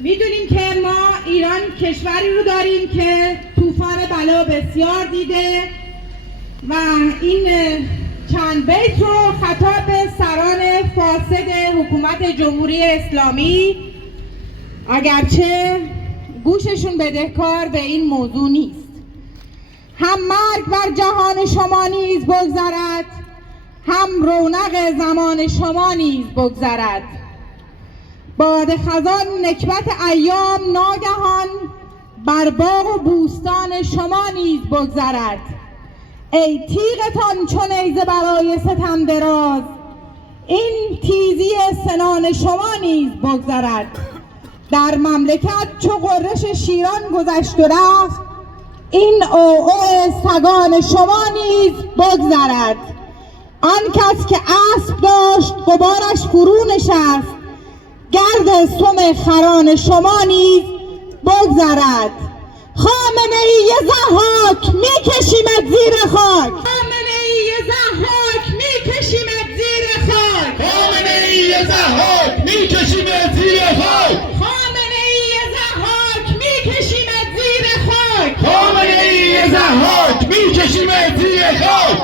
میدونیم که ما ایران کشوری رو داریم که طوفان بلا بسیار دیده و این چند بیت رو خطاب به سران فاسد حکومت جمهوری اسلامی، اگرچه گوششون بدهکار به این موضوع نیست. هم مرگ بر جهان شما نیز بگذرد، هم رونق زمان شما نیز بگذرد. باد خزان نکبت ایام ناگهان، بر باغ و بوستان شما نیز بگذرد. ای تیغتان چو نیزه برای ستم دراز، این تیزی سنان شما نیز بگذرد. در مملکت چو غرش شیران گذشت و رفت، این عوعو سگان شما نیز بگذرد. آن کس که اسب داشت غبارش فرو نشست، گرد سم خران شما نیز بگذرد. خامنه ای ضحاک میکشیمت زیر خاک، خامنه ای ضحاک میکشیمت زیر خاک، خامنه ای ضحاک میکشیمت زیر خاک، خامنه ای ضحاک میکشیمت زیر خاک، خامنه ای ضحاک میکشیمت زیر خاک.